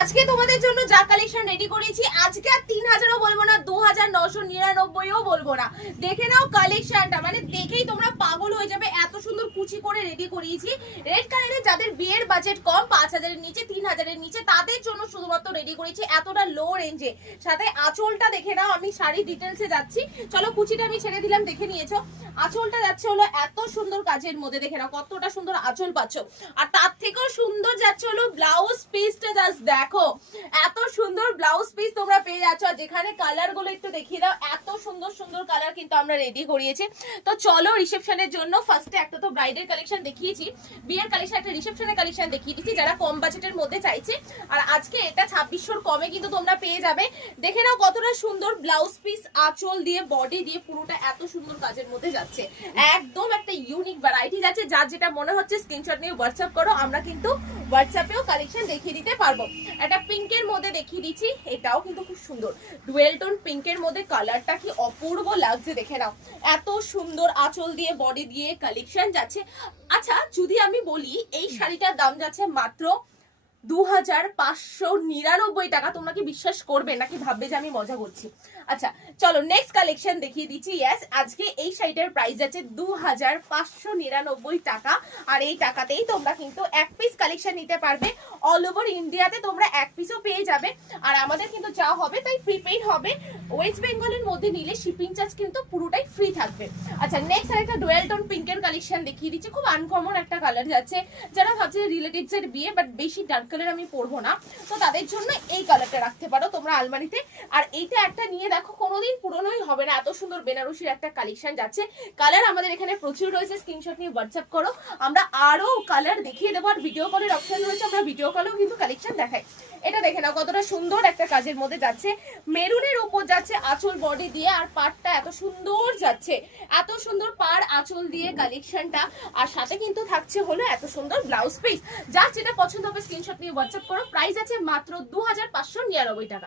আজকে তোমাদের জন্য যা কালেকশন রেডি করেছি, আজকে আর 3000ও বলবো না, 2999ও বলবো না। দেখে নাও কালেকশনটা, মানে দেখেই তোমরা পাগল হয়ে যাবে, এত সুন্দর কুচি করে রেডি করিয়েছি। রেড কালারে যাদের বিয়ের বাজেট কম, 5000 এর নিচে, 3000 এর নিচে, তাদের জন্য শুধুমাত্র রেডি করেছি এতটা লো রেঞ্জে। সাথে আঁচলটা দেখে নাও, আমি শাড়ি ডিটেলসে যাচ্ছি। চলো কুচিটা আমি ছেড়ে দিলাম, দেখে নিয়েছো। আঁচলটা যাচ্ছে হলো এত সুন্দর কাজের মধ্যে, দেখে নাও কতটা সুন্দর আঁচল পাচ্ছ। আর তার থেকেও সুন্দর যাচ্ছে হলো ব্লাউজ পিসটা, জাস্ট দেখো এত সুন্দর ব্লাউজ পিস তোমরা পেয়ে যাচ্ছ। যেখানে কালার গুলো একটু দেখিয়ে দাও, এত সুন্দর সুন্দর কালার কিন্তু আমরা রেডি করিয়েছি। তো চলো রিসেপশনের জন্য ফার্স্টে একটা তো ব্রাইডের কালেকশন দেখিয়েছি, বিয়ের কালেকশন, একটা রিসেপশনের কালেকশন দেখিয়ে দিচ্ছি যারা কম বাজেটের মধ্যে চাইছে। আর আজকে এটা 2600 কমে কিন্তু তোমরা পেয়ে যাবে। দেখে নাও কতটা সুন্দর ব্লাউজ পিস, আঁচল দিয়ে বডি দিয়ে পুরোটা এত সুন্দর কাজের মধ্যে যাচ্ছে। একদম একটা ইউনিক ভ্যারাইটি যাচ্ছে। যার যেটা মনে হচ্ছে স্ক্রিনশট নিয়ে হোয়াটসঅ্যাপ করো, আমরা কিন্তু হোয়াটসঅ্যাপেও কালেকশন দেখিয়ে দিতে পারবো। একটা পিঙ্কের মধ্যে দেখিয়ে দিচ্ছি, এটাও কিন্তু খুব সুন্দর ডুয়েল টোন পিঙ্কের মধ্যে, কালারটা কি অপূর্ব লাগছে দেখে নাও। এত সুন্দর আঁচল দিয়ে বডি দিয়ে কালেকশন যাচ্ছে। আচ্ছা যদি আমি বলি এই শাড়িটার দাম যাচ্ছে মাত্র 2599 টাকা, তোমরা কি বিশ্বাস করবে নাকি ভাববে যে আমি মজা করছি? আচ্ছা চলো নেক্সট কালেকশন দেখিয়ে দিচ্ছি। ইয়েস, আজকে এই শাড়িটার প্রাইস আছে 2599 টাকা। আর এই টাকাতেই তোমরা কিন্তু এক পিস কালেকশন নিতে পারবে। অল ওভার ইন্ডিয়াতে তোমরা এক পিসও পেয়ে যাবে। আর আমাদের কিন্তু যা হবে তাই প্রিপেইড হবে। ওয়েস্ট বেঙ্গলের মধ্যে নিলে শিপিং চার্জ কিন্তু পুরোটাই ফ্রি থাকবে। আচ্ছা নেক্সট আরেকটা ডুয়েল টোন পিঙ্কের কালেকশন দেখিয়ে দিচ্ছি। খুব আনকমন একটা কালার যাচ্ছে, যারা ভাবছে রিলেটিভস এর বিয়ে বাট বেশি ডার্ক কালার আমি পরবো না, তো তাদের জন্য এই কালারটা রাখতে পারো তোমরা আলমারিতে। আর এইটা একটা নিয়ে দেখো, কোনোদিন পুরনোই হবে না, এত সুন্দর বেনারসির একটা কালেকশন যাচ্ছে। কালার আমাদের এখানে প্রচুর রয়েছে, স্ক্রিনশট নিয়ে হোয়াটসঅ্যাপ করো, আমরা আরো কালার দেখিয়ে দেবো। আর ভিডিও কলের অপশন রয়েছে, আমরা ভিডিও কলেও কিন্তু কালেকশন দেখাই। এটা দেখে নাও কতটা সুন্দর একটা কাজের মধ্যে যাচ্ছে, মেরুনের উপর যাচ্ছে আঁচল বডি দিয়ে, আর পাড়টা এত সুন্দর যাচ্ছে, এত সুন্দর পাড় আঁচল দিয়ে কালেকশনটা। আর সাথে কিন্তু থাকছে হলো এত সুন্দর ব্লাউজ পিস। যার যেটা পছন্দ হবে স্ক্রিনশট নিয়ে হোয়াটসঅ্যাপ করো। প্রাইস আছে মাত্র 2599 টাকা।